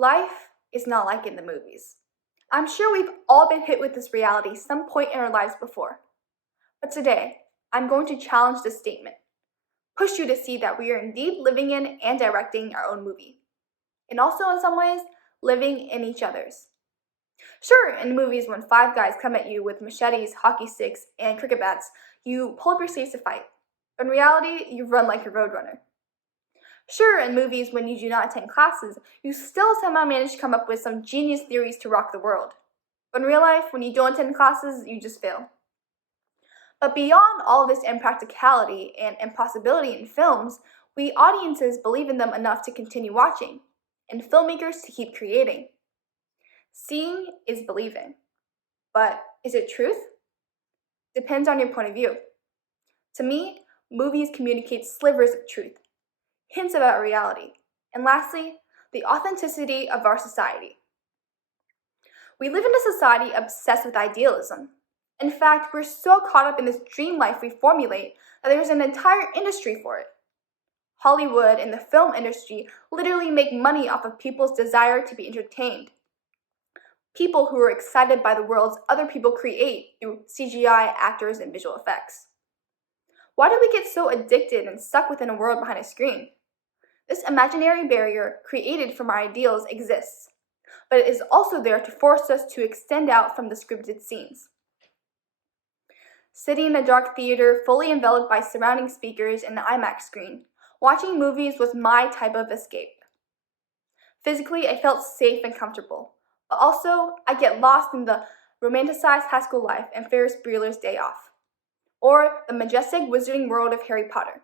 Life is not like in the movies. I'm sure we've all been hit with this reality some point in our lives before. But today, I'm going to challenge this statement, push you to see that we are indeed living in and directing our own movie, and also in some ways, living in each other's. Sure, in movies when five guys come at you with machetes, hockey sticks, and cricket bats, you pull up your sleeves to fight. But in reality, you run like a roadrunner. Sure, in movies when you do not attend classes, you still somehow manage to come up with some genius theories to rock the world. But in real life, when you don't attend classes, you just fail. But beyond all this impracticality and impossibility in films, we audiences believe in them enough to continue watching, and filmmakers to keep creating. Seeing is believing. But is it truth? Depends on your point of view. To me, movies communicate slivers of truth, hints about reality, and lastly, the authenticity of our society. We live in a society obsessed with idealism. In fact, we're so caught up in this dream life we formulate that there's an entire industry for it. Hollywood and the film industry literally make money off of people's desire to be entertained. People who are excited by the worlds other people create through CGI, actors, and visual effects. Why do we get so addicted and stuck within a world behind a screen? This imaginary barrier created from our ideals exists, but it is also there to force us to extend out from the scripted scenes. Sitting in a dark theater, fully enveloped by surrounding speakers and an IMAX screen, watching movies was my type of escape. Physically, I felt safe and comfortable, but also I get lost in the romanticized high school life and Ferris Bueller's Day Off, or the majestic wizarding world of Harry Potter.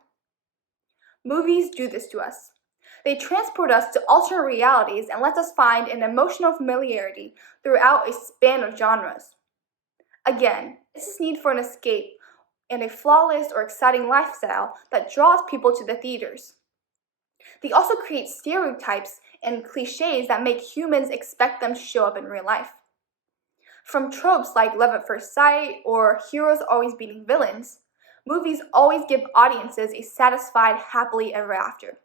Movies do this to us. They transport us to alternate realities and let us find an emotional familiarity throughout a span of genres. Again, it's this need for an escape and a flawless or exciting lifestyle that draws people to the theaters. They also create stereotypes and cliches that make humans expect them to show up in real life. From tropes like love at first sight or heroes always beating villains, movies always give audiences a satisfied, happily ever after.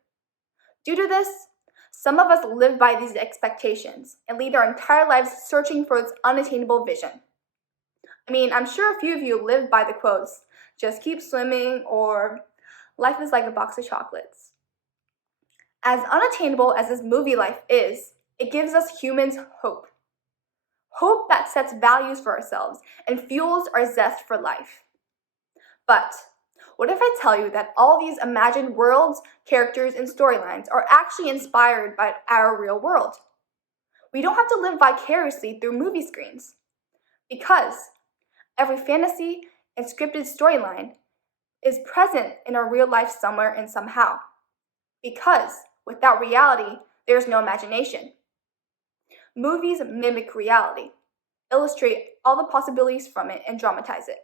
Due to this, some of us live by these expectations and lead our entire lives searching for its unattainable vision. I mean, I'm sure a few of you live by the quotes, just keep swimming, or life is like a box of chocolates. As unattainable as this movie life is, it gives us humans hope. Hope that sets values for ourselves and fuels our zest for life. But what if I tell you that all these imagined worlds, characters, and storylines are actually inspired by our real world? We don't have to live vicariously through movie screens. Because every fantasy and scripted storyline is present in our real life somewhere and somehow. Because without reality, there is no imagination. Movies mimic reality, illustrate all the possibilities from it, and dramatize it.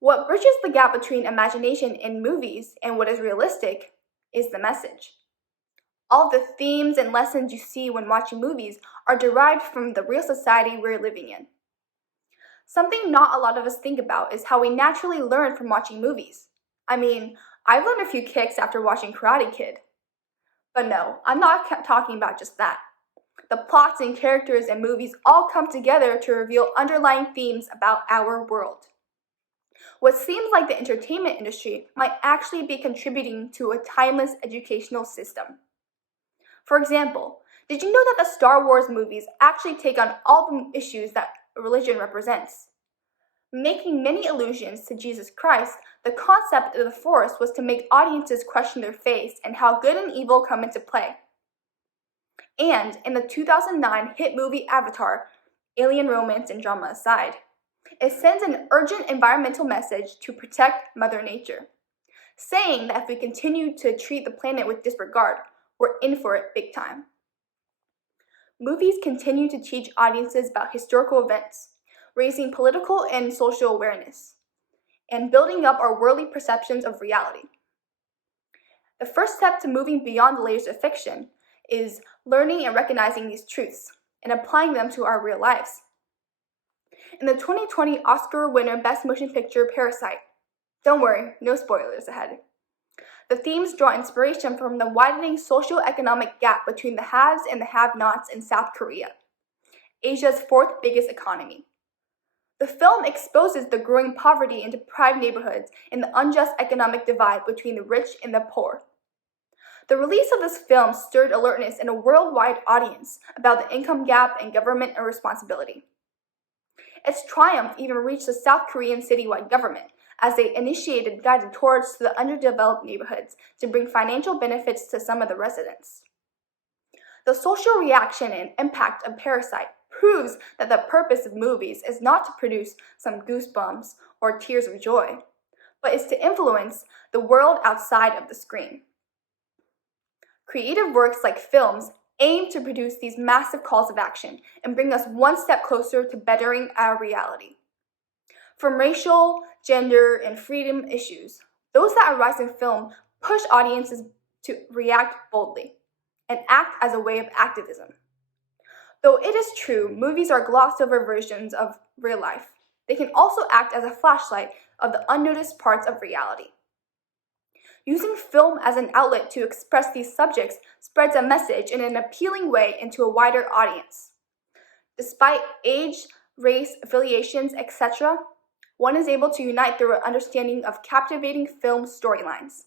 What bridges the gap between imagination in movies and what is realistic is the message. All the themes and lessons you see when watching movies are derived from the real society we're living in. Something not a lot of us think about is how we naturally learn from watching movies. I mean, I've learned a few kicks after watching Karate Kid. But no, I'm not talking about just that. The plots and characters in movies all come together to reveal underlying themes about our world. What seems like the entertainment industry might actually be contributing to a timeless educational system. For example, did you know that the Star Wars movies actually take on all the issues that religion represents? Making many allusions to Jesus Christ, the concept of the Force was to make audiences question their faith and how good and evil come into play. And in the 2009 hit movie Avatar, alien romance and drama aside, it sends an urgent environmental message to protect Mother Nature, saying that if we continue to treat the planet with disregard, we're in for it big time. Movies continue to teach audiences about historical events, raising political and social awareness, and building up our worldly perceptions of reality. The first step to moving beyond the layers of fiction is learning and recognizing these truths and applying them to our real lives. In the 2020 Oscar winner Best Motion Picture Parasite, don't worry, no spoilers ahead. The themes draw inspiration from the widening socio-economic gap between the haves and the have-nots in South Korea, Asia's fourth biggest economy. The film exposes the growing poverty in deprived neighborhoods and the unjust economic divide between the rich and the poor. The release of this film stirred alertness in a worldwide audience about the income gap and government irresponsibility. Its triumph even reached the South Korean citywide government, as they initiated guided tours to the underdeveloped neighborhoods to bring financial benefits to some of the residents. The social reaction and impact of Parasite proves that the purpose of movies is not to produce some goosebumps or tears of joy, but is to influence the world outside of the screen. Creative works like films aim to produce these massive calls of action and bring us one step closer to bettering our reality. From racial, gender, and freedom issues, those that arise in film push audiences to react boldly and act as a way of activism. Though it is true, movies are glossed over versions of real life, they can also act as a flashlight of the unnoticed parts of reality. Using film as an outlet to express these subjects spreads a message in an appealing way into a wider audience. Despite age, race, affiliations, etc., one is able to unite through an understanding of captivating film storylines.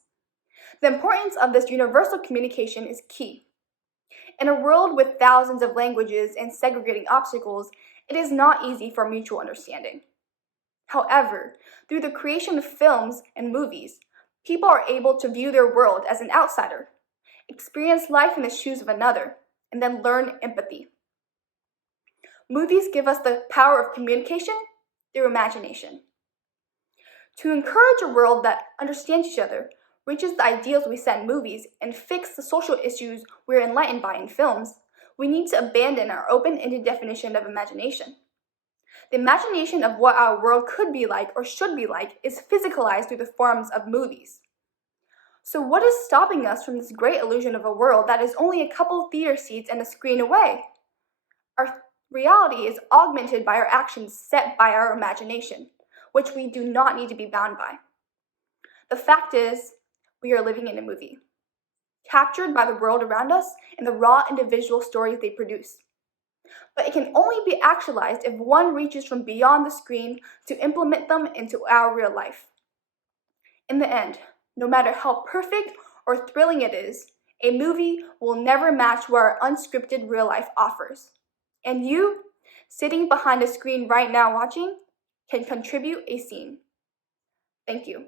The importance of this universal communication is key. In a world with thousands of languages and segregating obstacles, it is not easy for mutual understanding. However, through the creation of films and movies, people are able to view their world as an outsider, experience life in the shoes of another, and then learn empathy. Movies give us the power of communication through imagination. To encourage a world that understands each other, reaches the ideals we set in movies, and fix the social issues we're enlightened by in films, we need to abandon our open-ended definition of imagination. The imagination of what our world could be like or should be like is physicalized through the forms of movies. So what is stopping us from this great illusion of a world that is only a couple theater seats and a screen away? Our reality is augmented by our actions set by our imagination, which we do not need to be bound by. The fact is, we are living in a movie, captured by the world around us and the raw individual stories they produce. But it can only be actualized if one reaches from beyond the screen to implement them into our real life. In the end, no matter how perfect or thrilling it is, a movie will never match what our unscripted real life offers. And you, sitting behind a screen right now watching, can contribute a scene. Thank you.